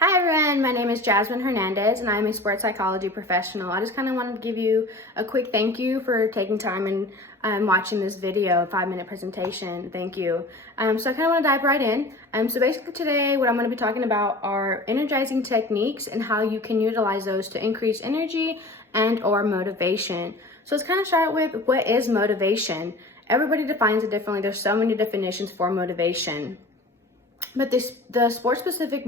Hi everyone, my name is Jasmine Hernandez and I'm a sports psychology professional. I just kind of wanted to give you a quick thank you for taking time and watching this video, 5-minute presentation. Thank you. So I kind of want to dive right in. So basically today what I'm going to be talking about are energizing techniques and how you can utilize those to increase energy and or motivation. So let's kind of start with what is motivation. Everybody defines it differently. There's so many definitions for motivation. But the sport-specific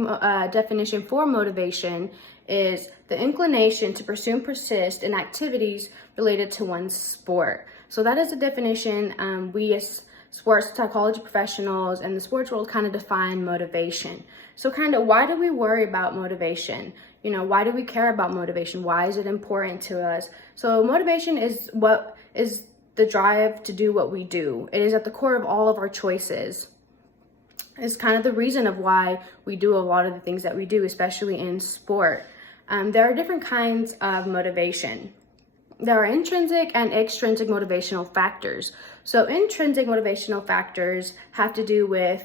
definition for motivation is the inclination to pursue and persist in activities related to one's sport. So that is the definition we as sports psychology professionals and the sports world kind of define motivation. So kind of why do we worry about motivation? You know, why do we care about motivation? Why is it important to us? So motivation is what is the drive to do what we do. It is at the core of all of our choices. Is kind of the reason of why we do a lot of the things that we do, especially in sport. There are different kinds of motivation. There are intrinsic and extrinsic motivational factors. So intrinsic motivational factors have to do with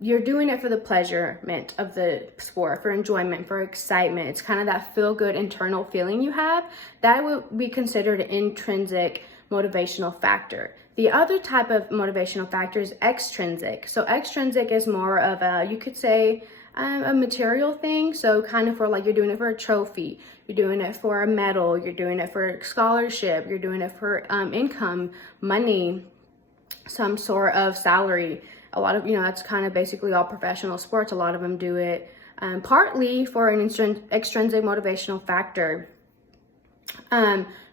you're doing it for the pleasurement of the sport, for enjoyment, for excitement. It's kind of that feel-good internal feeling you have. That would be considered an intrinsic motivational factor. The other type of motivational factor is extrinsic. So extrinsic is more of a, you could say, a material thing. So kind of for like, you're doing it for a trophy, you're doing it for a medal, you're doing it for a scholarship, you're doing it for income, money, some sort of salary. A lot of, that's kind of basically all professional sports. A lot of them do it partly for an extrinsic motivational factor.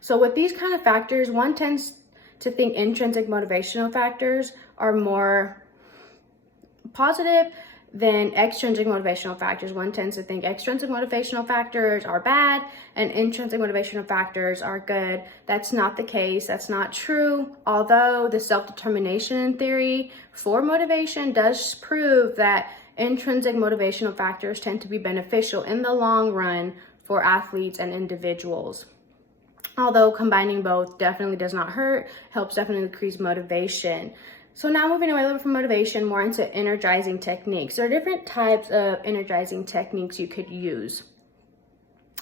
So with these kind of factors, one tends to think intrinsic motivational factors are more positive than extrinsic motivational factors. One tends to think extrinsic motivational factors are bad and intrinsic motivational factors are good. That's not the case. That's not true. Although the self-determination theory for motivation does prove that intrinsic motivational factors tend to be beneficial in the long run for athletes and individuals. Although combining both definitely does not hurt, helps definitely increase motivation. So now moving away a little bit from motivation, more into energizing techniques. There are different types of energizing techniques you could use.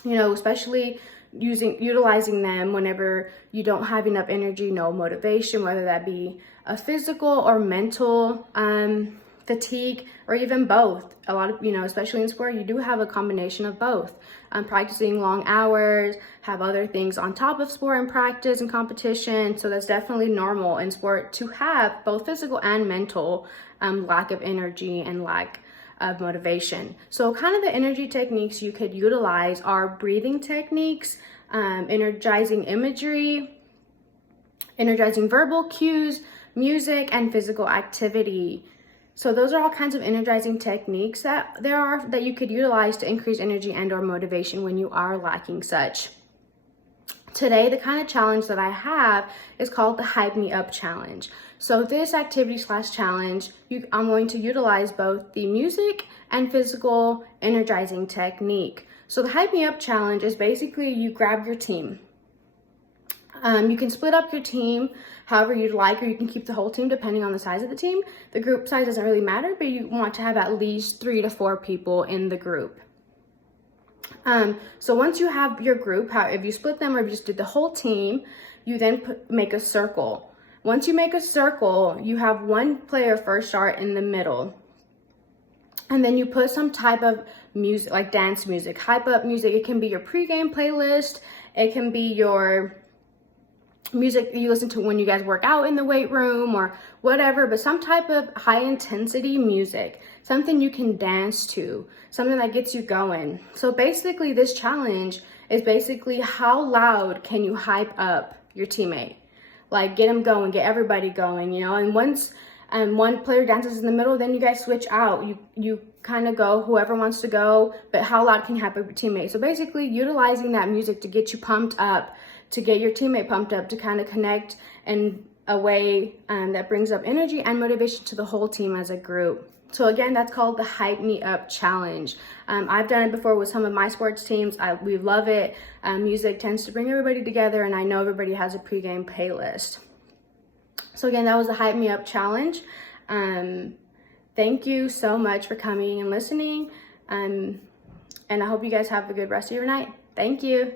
Especially utilizing them whenever you don't have enough energy, no motivation, whether that be a physical or mental fatigue, or even both. A lot of, especially in sport, you do have a combination of both. Practicing long hours, have other things on top of sport and practice and competition. So that's definitely normal in sport to have both physical and mental lack of energy and lack of motivation. So kind of the energy techniques you could utilize are breathing techniques, energizing imagery, energizing verbal cues, music, and physical activity. So those are all kinds of energizing techniques that you could utilize to increase energy and or motivation when you are lacking such. Today, the kind of challenge that I have is called the Hype Me Up Challenge. So this activity/challenge, I'm going to utilize both the music and physical energizing technique. So the Hype Me Up Challenge is basically you grab your team. You can split up your team however you'd like, or you can keep the whole team depending on the size of the team. The group size doesn't really matter, but you want to have at least 3 to 4 people in the group. So once you have your group, if you split them or if you just did the whole team, you then make a circle. Once you make a circle, you have one player first start in the middle. And then you put some type of music, like dance music, hype up music. It can be your pregame playlist. It can be your music you listen to when you guys work out in the weight room or whatever, but some type of high intensity music, something you can dance to, something that gets you going. So basically this challenge is basically how loud can you hype up your teammate? Like get them going, get everybody going, and once one player dances in the middle, then you guys switch out. You kind of go, whoever wants to go, but how loud can you hype up your teammate? So basically utilizing that music to get you pumped up, to get your teammate pumped up, to kind of connect in a way that brings up energy and motivation to the whole team as a group. So again, that's called the Hype Me Up Challenge. I've done it before with some of my sports teams. We love it. Music tends to bring everybody together, and I know everybody has a pregame playlist. So again, that was the Hype Me Up Challenge. Thank you so much for coming and listening. And I hope you guys have a good rest of your night. Thank you.